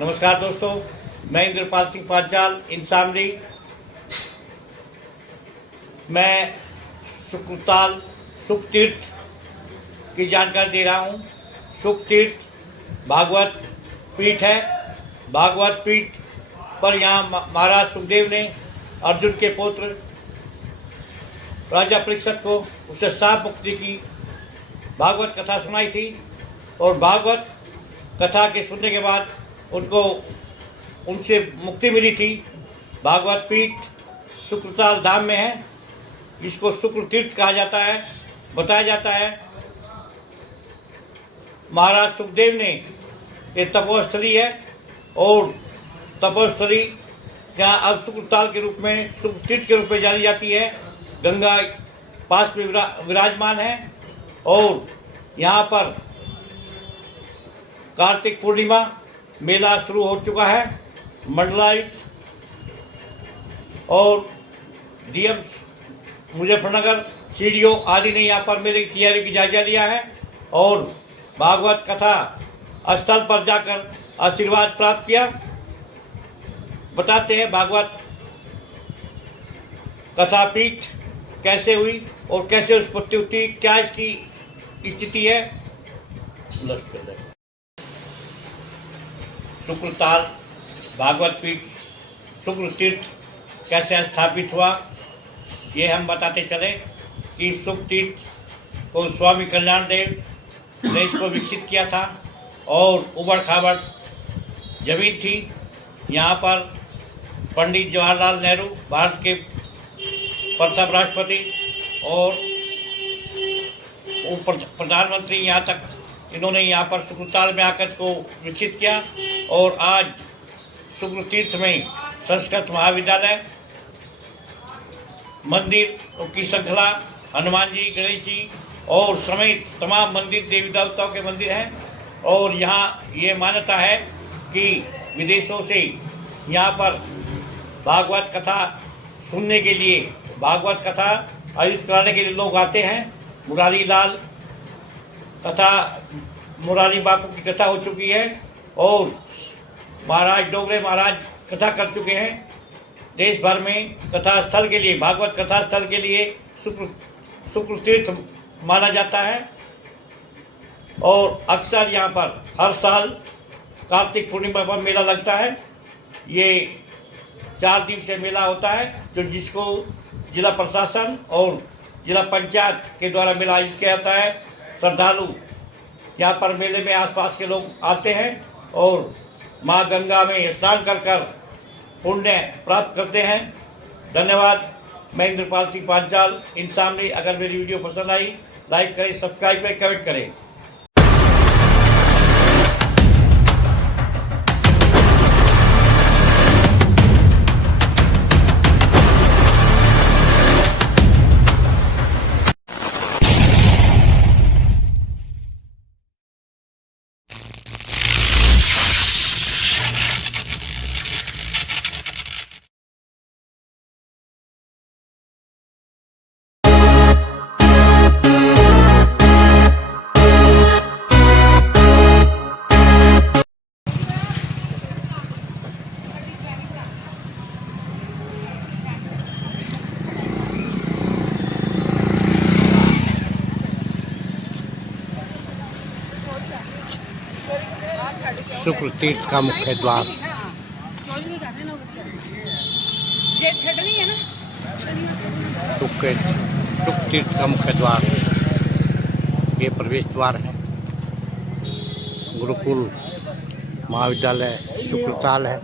नमस्कार दोस्तों, मैं इंद्रपाल सिंह पांचाल इंसामरी। मैं शुक्रताल सुख तीर्थ की जानकारी दे रहा हूँ। सुख तीर्थ भागवत पीठ है। भागवत पीठ पर यहाँ महाराज सुखदेव ने अर्जुन के पुत्र राजा परीक्षित को उससे शाप मुक्ति की भागवत कथा सुनाई थी और भागवत कथा के सुनने के बाद उनको उनसे मुक्ति मिली थी। भागवत पीठ शुक्रताल धाम में है, जिसको शुक्र तीर्थ कहा जाता है। बताया जाता है महाराज सुखदेव ने ये तपोस्थली है और तपोस्थली जहाँ अब शुक्रताल के रूप में शुक्र तीर्थ के रूप में जानी जाती है। गंगा पास में विराजमान है और यहाँ पर कार्तिक पूर्णिमा मेला शुरू हो चुका है। मंडलायुक्त और डीएम मुजफ्फरनगर सीडीओ आदि ने यहाँ पर मेले की तैयारी की जायजा लिया है और भागवत कथा स्थल पर जाकर आशीर्वाद प्राप्त किया। बताते हैं भागवत कथा पीठ कैसे हुई और कैसे उत्पत्ति हुई, क्या इसकी स्थिति है। शुक्रताल भागवत पीठ शुक्र तीर्थ कैसे स्थापित हुआ, ये हम बताते चले कि शुक्र तीर्थ को स्वामी कल्याण देव ने इसको विकसित किया था और उबड़ खाबड़ जमीन थी। यहाँ पर पंडित जवाहरलाल नेहरू भारत के प्रथम राष्ट्रपति और प्रधानमंत्री यहाँ तक इन्होंने यहाँ पर शुक्रताल में आकर इसको विकसित किया और आज शुक्र तीर्थ में संस्कृत महाविद्यालय, मंदिर की श्रृंखला, हनुमान जी, गणेश जी और समेत तमाम मंदिर देवी देवताओं के मंदिर हैं। और यहाँ ये मान्यता है कि विदेशों से यहाँ पर भागवत कथा सुनने के लिए, भागवत कथा आयोजित कराने के लिए लोग आते हैं। मुरारी लाल तथा मुरारी बापू की कथा हो चुकी है और महाराज डोगरे महाराज कथा कर चुके हैं। देश भर में कथा स्थल के लिए, भागवत कथा स्थल के लिए शुक्र तीर्थ माना जाता है और अक्सर यहाँ पर हर साल कार्तिक पूर्णिमा पर मेला लगता है। ये 4 दिवसीय मेला होता है जो जिसको जिला प्रशासन और जिला पंचायत के द्वारा मेला आयोजित किया जाता है। श्रद्धालु यहाँ पर मेले में आसपास के लोग आते हैं और माँ गंगा में स्नान कर कर पुण्य प्राप्त करते हैं। धन्यवाद। मैं इंद्रपाल सिंह पांचाल इंसामरी। अगर मेरी वीडियो पसंद आई, लाइक करें, सब्सक्राइब करें, कमेंट करें। शुक्र तीर्थ का मुख्य द्वार। शुक्र तीर्थ का मुख्य द्वार, ये प्रवेश द्वार है। गुरुकुल महाविद्यालय शुक्रताल है।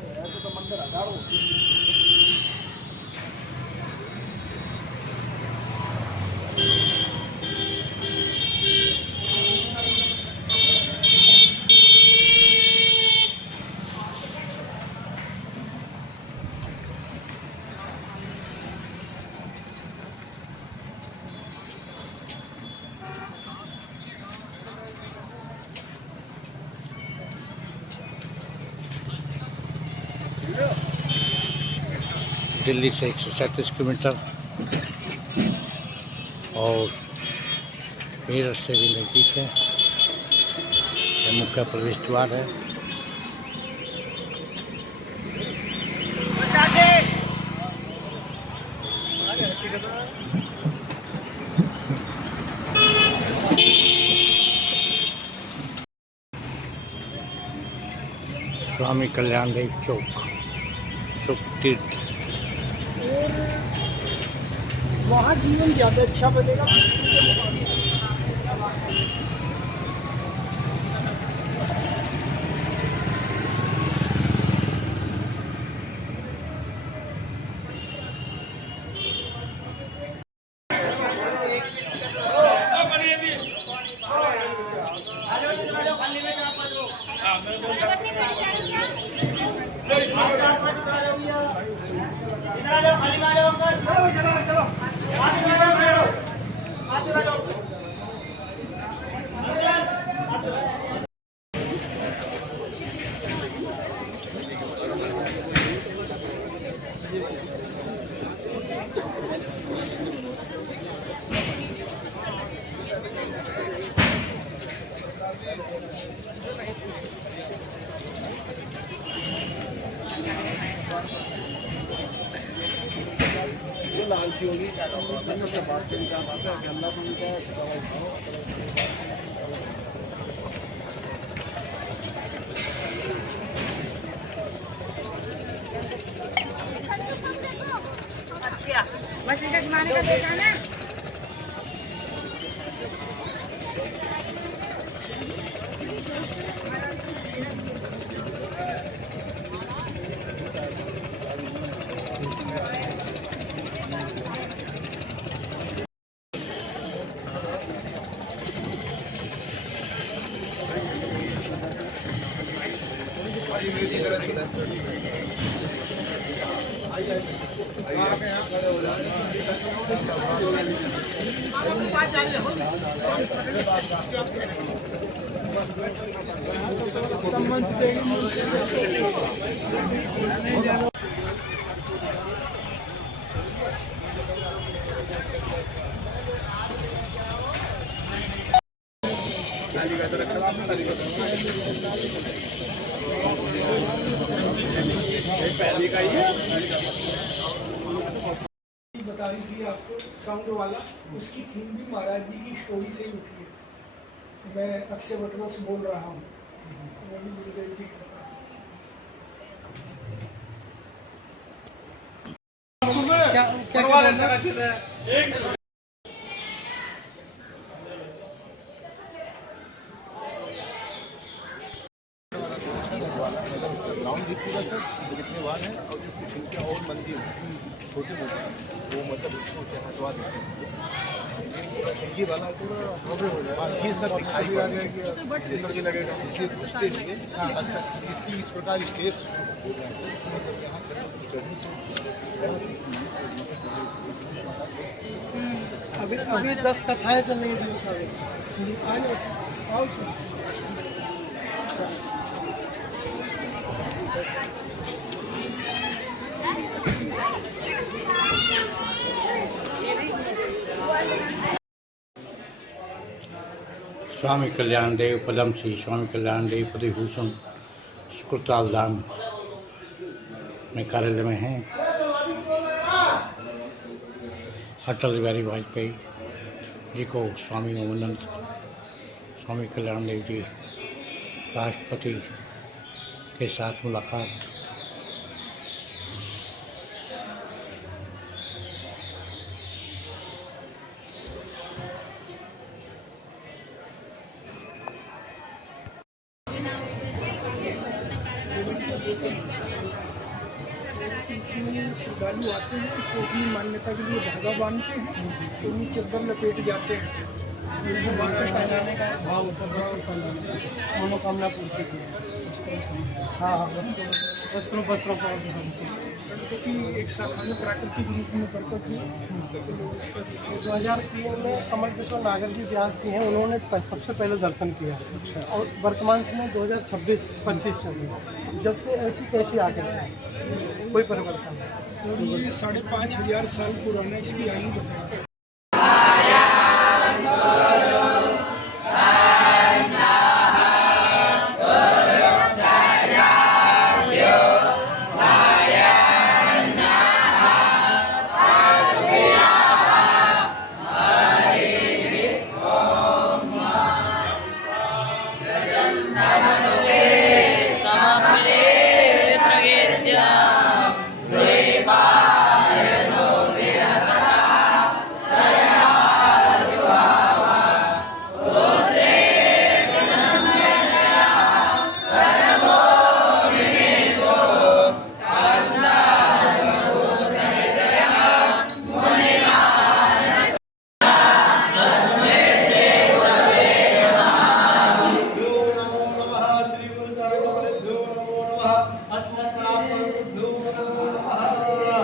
दिल्ली से 137 किलोमीटर और मेरठ से भी नज़दीक है। यह मुख्य प्रवेश द्वार है। स्वामी कल्याण देव चौक सुख तीर्थ। वहाँ जीवन ज़्यादा अच्छा बनेगा। अच्छा बस इधर जमाने का देखा ना। बता रही थी आपको साउंड वाला, उसकी थीम भी महाराज जी की स्टोरी से ही उठी है। मैं अक्षय वटवर्क्स बोल रहा हूँ। ग्राउंड दिखेगा सर, दिखने वाले हैं और जो कुछ इनके और मंदिर छोटे मोटे वो मतलब उसको हटवा देते हैं। ये वाला पूरा ये सब दिखाई आ जाएगी, लगेगा इसे घुसते हुए इसकी इस प्रकार स्टेज मतलब यहाँ से अभी 10 कथाएं चल रही हैं। स्वामी कल्याण देव पदम श्री स्वामी कल्याण देव पतिभूषण सुकृताल धाम में कार्यालय में हैं। अटल बिहारी वाजपेयी जी को स्वामी ओमानंद स्वामी कल्याण देव जी राष्ट्रपति के साथ मुलाकात। श्रद्धालु आते हैं तो अपनी मान्यता के लिए धागा बांधते हैं, तो उन्हीं चद्दर लपेट जाते हैं। मनोकामना पूर्ति की। हाँ वस्त्रों गणपति एक साधारण प्राकृतिक रूप में प्रकट हुए। 2003 में कमल किशोर नागर जी व्यास जी हैं, उन्होंने सबसे पहले दर्शन किया और वर्तमान समय 2026-25 चल रही है। जब से ऐसी कैसी आ गई, कोई परिवर्तन नहीं। ये 5,500 साल पुराना इसकी आयु बताया। नमस्ते अस्मत्परात्मभ्यो नमः।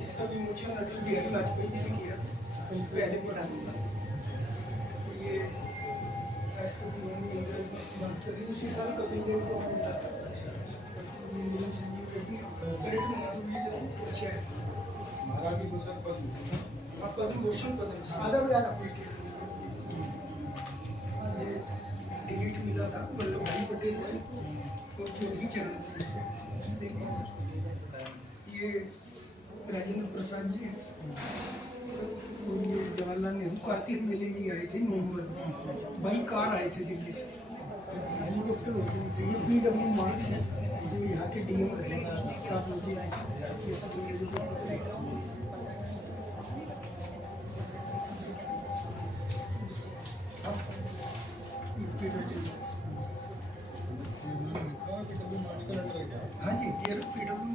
इसका विमोचन अटल बिहारी वाजपेयी जी ने किया पहले प्रधानमंत्री। तो ये राष्ट्रपति भवन में बात करी उसी साल कपिल देव को मिला। महाराज भूषण पद्म पद्म भूषण आधा बजाना डिलीट मिला था वल्लभ भाई पटेल से और चौधरी चरण सिंह से। ये राजेंद्र प्रसाद जी हैं। तो ये जवाहरलाल नेहरू कार्तिक मेले में आए थे नवंबर में, बाई कार आए थे दिल्ली से। हेलीकॉप्टर होते थे। ये PW मार्स है जो यहाँ के DM रहे मुझे ये सब हाँ जी ये PW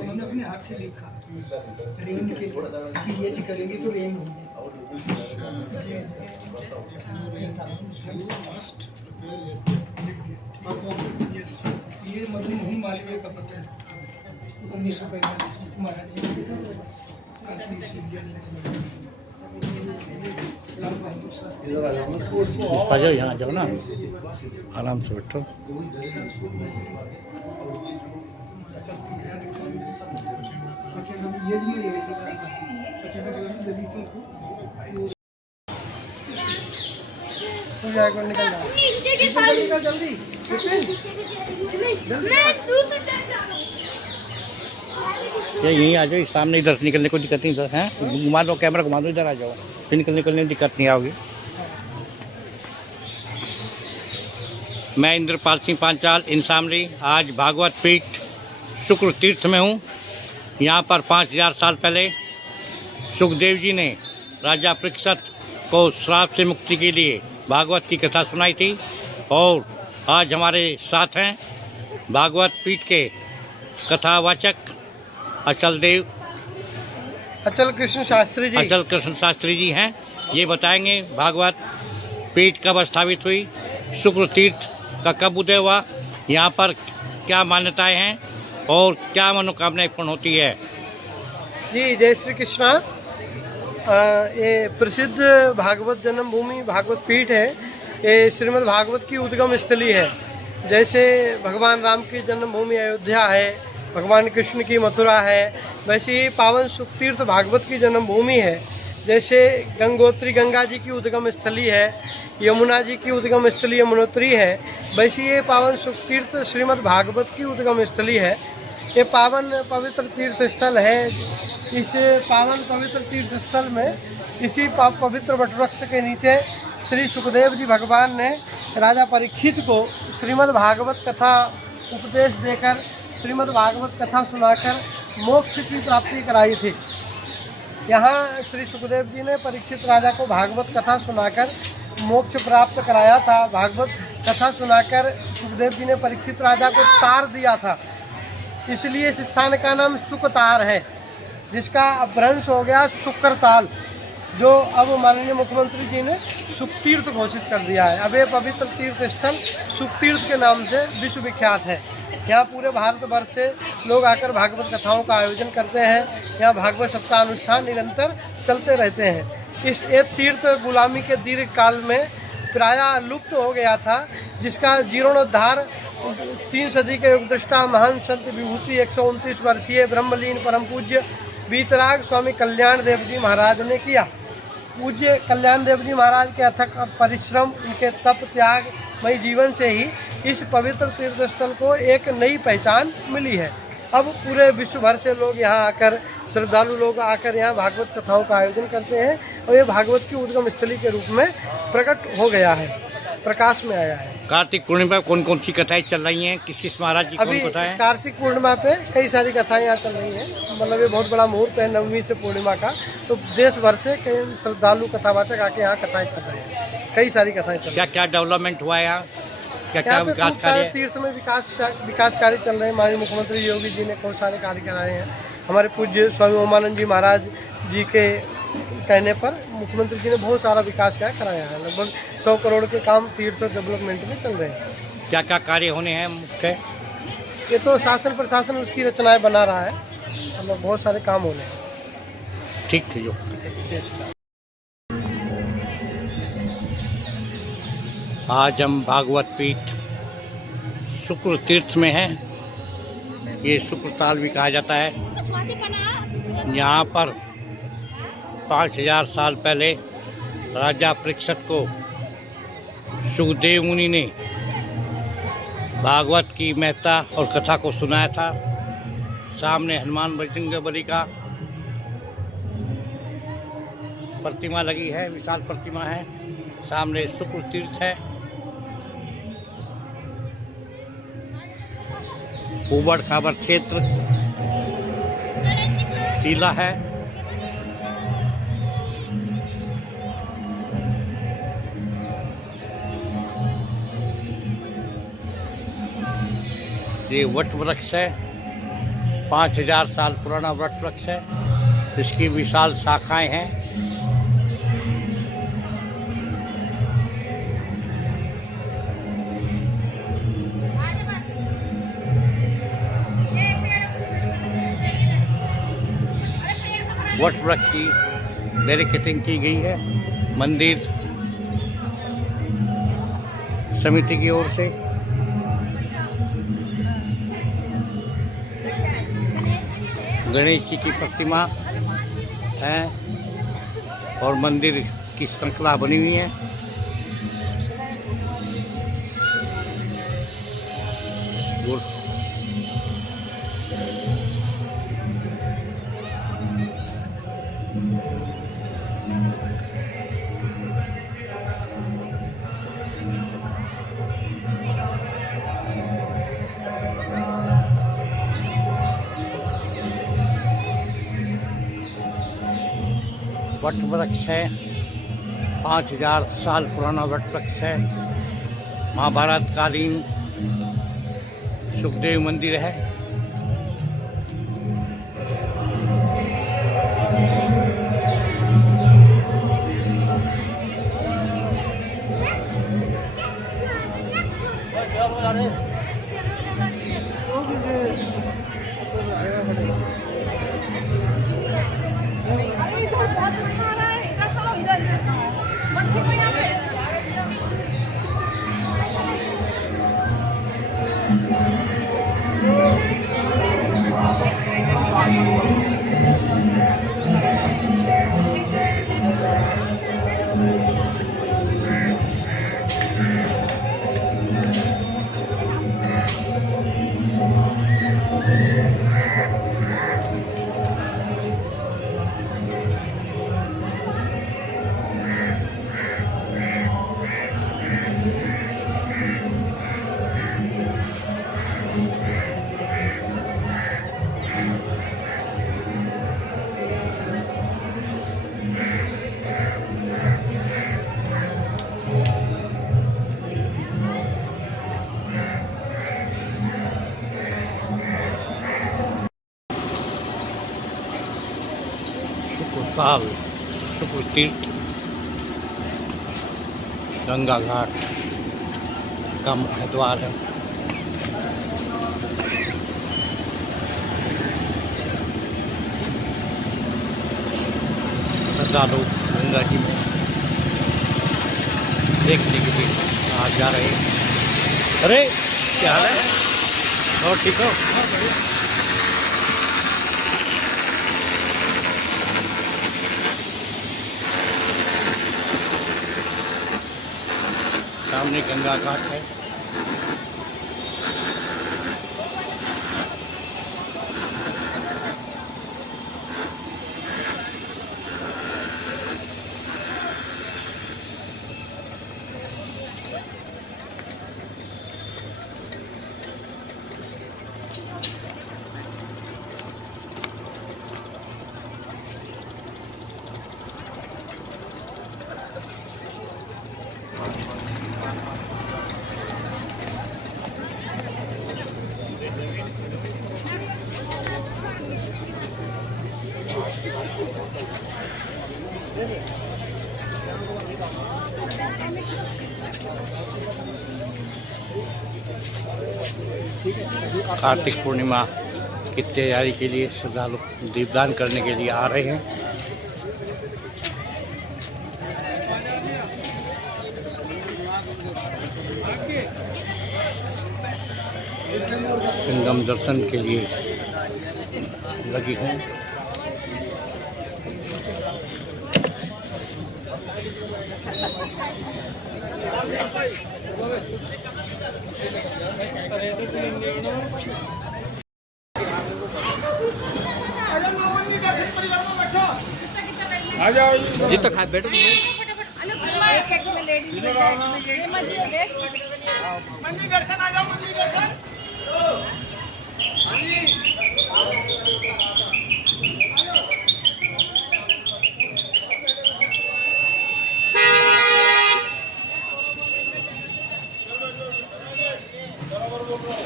उन्होंने अपने हाथ से लिखा रेन के लिए ये जी करेंगे तो रेन होगी। ये मदन मोहन मालवीय का पत्र है 1945 में महाराज जी काशी विश्वविद्यालय से। आ जाओ यहाँ जाओ ना आराम से बैठो। जल्दी ये यहीं आ जाओ, सामने इधर से निकलने को दिक्कत नहीं इधर है। घुमा दो कैमरा, घुमा दो, इधर आ जाओ, फिर निकलने में दिक्कत नहीं आओगी। मैं इंद्रपाल सिंह पांचाल इंसामरी आज भागवत पीठ शुक्र तीर्थ में हूँ। यहाँ पर 5000 साल पहले सुखदेव जी ने राजा परीक्षित को श्राप से मुक्ति के लिए भागवत की कथा सुनाई थी। और आज हमारे साथ हैं भागवत पीठ के कथावाचक अचल कृष्ण शास्त्री जी हैं। ये बताएंगे भागवत पीठ कब स्थापित हुई, शुक्र तीर्थ का कब उदय हुआ, यहाँ पर क्या मान्यताएं हैं और क्या मनोकामनाएं पूर्ण होती है। जी जय श्री कृष्णा। ये प्रसिद्ध भागवत जन्मभूमि भागवत पीठ है। ये श्रीमद् भागवत की उद्गम स्थली है। जैसे भगवान राम की जन्मभूमि अयोध्या है, भगवान कृष्ण की मथुरा है, वैसे ही पावन सुखतीर्थ भागवत की जन्मभूमि है। जैसे गंगोत्री गंगा जी की उद्गम स्थली है, यमुना जी की उद्गम स्थली यमुनोत्री है, वैसे ये पावन सुखतीर्थ श्रीमद् भागवत की उद्गम स्थली है। ये पावन पवित्र तीर्थ स्थल है। इस पावन पवित्र तीर्थ स्थल में इसी पवित्र वटवृक्ष के नीचे श्री सुखदेव जी भगवान ने राजा परीक्षित को श्रीमद् भागवत कथा उपदेश देकर, श्रीमद् भागवत कथा सुनाकर मोक्ष की प्राप्ति कराई थी। यहाँ श्री सुखदेव जी ने परीक्षित राजा को भागवत कथा सुनाकर मोक्ष प्राप्त कराया था। भागवत कथा सुनाकर सुखदेव जी ने परीक्षित राजा को तार दिया था, इसलिए इस स्थान का नाम सुकतार है, जिसका अपभ्रंश हो गया शुक्रताल, जो अब माननीय मुख्यमंत्री जी ने सुखतीर्थ घोषित कर दिया है। अब ये पवित्र तीर्थ स्थल सुखतीर्थ के नाम से विश्व विख्यात है। यहाँ पूरे भारतवर्ष से लोग आकर भागवत कथाओं का आयोजन करते हैं। यहाँ भागवत सप्ताह अनुष्ठान निरंतर चलते रहते हैं। इस एक तीर्थ गुलामी के दीर्घ काल में प्रायः लुप्त हो गया था, जिसका जीर्णोद्धार 3 सदी के युगदृष्टा महान संत विभूति 129 वर्षीय ब्रह्मलीन परम पूज्य वीतराग स्वामी कल्याण देव जी महाराज ने किया। पूज्य कल्याण देव जी महाराज के अथक परिश्रम, उनके तप त्याग मई जीवन से ही इस पवित्र तीर्थ स्थल को एक नई पहचान मिली है। अब पूरे विश्व भर से लोग यहाँ आकर, श्रद्धालु लोग आकर यहाँ भागवत कथाओं का आयोजन करते हैं और ये भागवत की उद्गम स्थली के रूप में प्रकट हो गया है, प्रकाश में आया है। कार्तिक पूर्णिमा कौन कौन सी कथाएं चल रही हैं? किस किस महाराज की अभी कौन कथाएं? कार्तिक पूर्णिमा पे कई सारी कथाएं यहाँ चल रही हैं। मतलब ये बहुत बड़ा मुहूर्त है नवमी से पूर्णिमा का, तो देश भर से कई श्रद्धालु कथावाचक आके यहाँ कथाएं कर रहे हैं। कई सारी कथाएं चल रही हैं। क्या डेवलपमेंट हुआ है यहाँ? क्या यहाँ पे विकास खूब सारे कार्य? तीर्थ में विकास कार्य चल रहे हैं। माननीय मुख्यमंत्री योगी जी ने बहुत सारे कार्य कराए हैं। हमारे पूज्य स्वामी ओमानंद जी महाराज जी के कहने पर मुख्यमंत्री जी ने बहुत सारा विकास कार्य कराया है। लगभग 100 करोड़ के काम तीर्थ डेवलपमेंट में चल रहे हैं। क्या क्या कार्य होने हैं मुख्य? ये तो शासन प्रशासन उसकी रचनाएं बना रहा है, मतलब बहुत सारे काम होने हैं। ठीक है। जो आज हम भागवत पीठ शुक्र तीर्थ में हैं। ये शुक्रताल भी कहा जाता है। यहाँ पर 5000 साल पहले राजा परीक्षित को सुखदेव मुनि ने भागवत की महत्ता और कथा को सुनाया था। सामने हनुमान बजरंगबली का प्रतिमा लगी है, विशाल प्रतिमा है। सामने शुक्र तीर्थ है। ऊबड़ खाबड़ क्षेत्र टीला है। ये वट वृक्ष है, 5000 साल पुराना वट वृक्ष है। इसकी विशाल शाखाएं हैं। वट वृक्ष की बैरिकेडिंग की गई है मंदिर समिति की ओर से। गणेश जी की प्रतिमा है और मंदिर की श्रृंखला बनी हुई है। वट वृक्ष है, 5000 साल पुराना वट वृक्ष है। महाभारत कालीन सुखदेव मंदिर है। स्थल शुक्ल तीर्थ गंगा घाट का मुख्य द्वार है। श्रद्धालु गंगा जी में देखने के लिए आ जा रहे हैं। अरे क्या हाल है, और ठीक हो? सामने गंगा घाट है। कार्तिक पूर्णिमा की तैयारी के लिए श्रद्धालु दीपदान करने के लिए आ रहे हैं। संगम दर्शन के लिए लगी हैं। आ जाओ जी तक हाथ बैठो। मंदिर दर्शन आ जाओ, मंदिर दर्शन।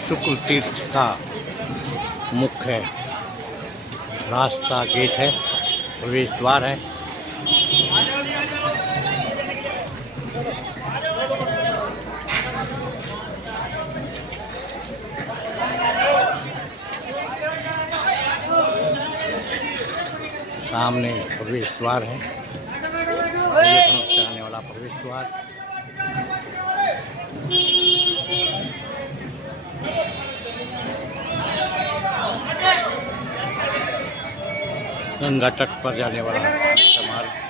शुक्ल तीर्थ का मुख्य रास्ता गेट है, प्रवेश द्वार है। सामने प्रवेश द्वार है, ये से आने वाला प्रवेश द्वार। गंगा तट पर जाने वाला मार्ग।